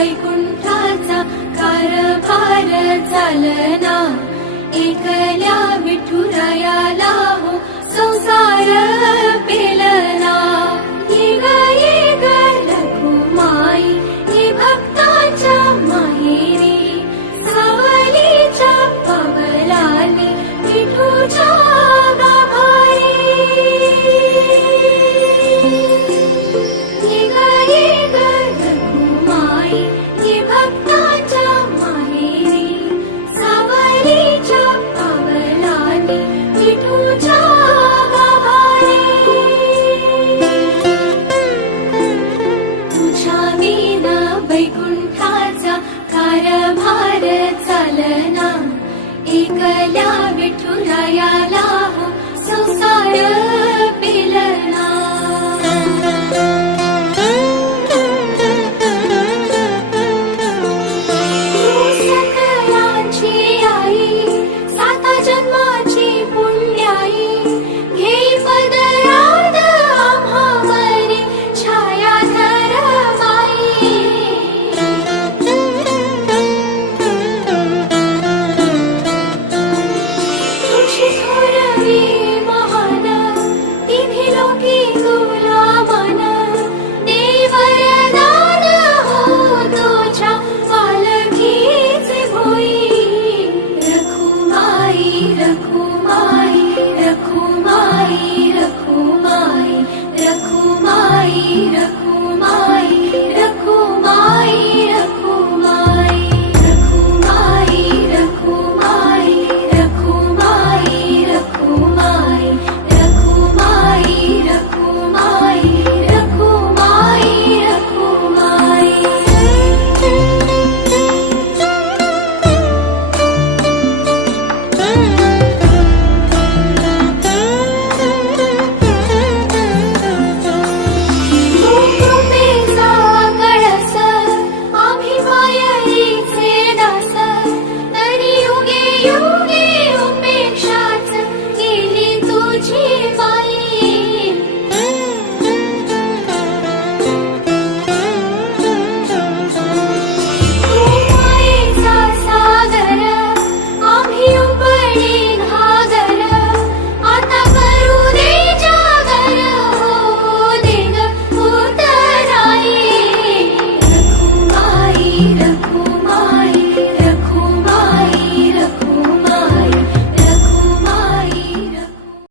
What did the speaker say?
वैकुंठाचा कारभार चालना, एकल्या विठुरायाला हो संसार पेलना। ये ग रखुमाई हे भक्ताच्या माहेरी, सावलीच्या पावलाने विठूच्या गाभारी। ये ग रखुमाई हे भक्ताच्या माहेरी, सावलीच्या पावलाने विठूच्या गाभारी। तुझ्या विना वैकुंठाचा कारभार चालना, एकल्या विठुरायाला हो संसार पेलना।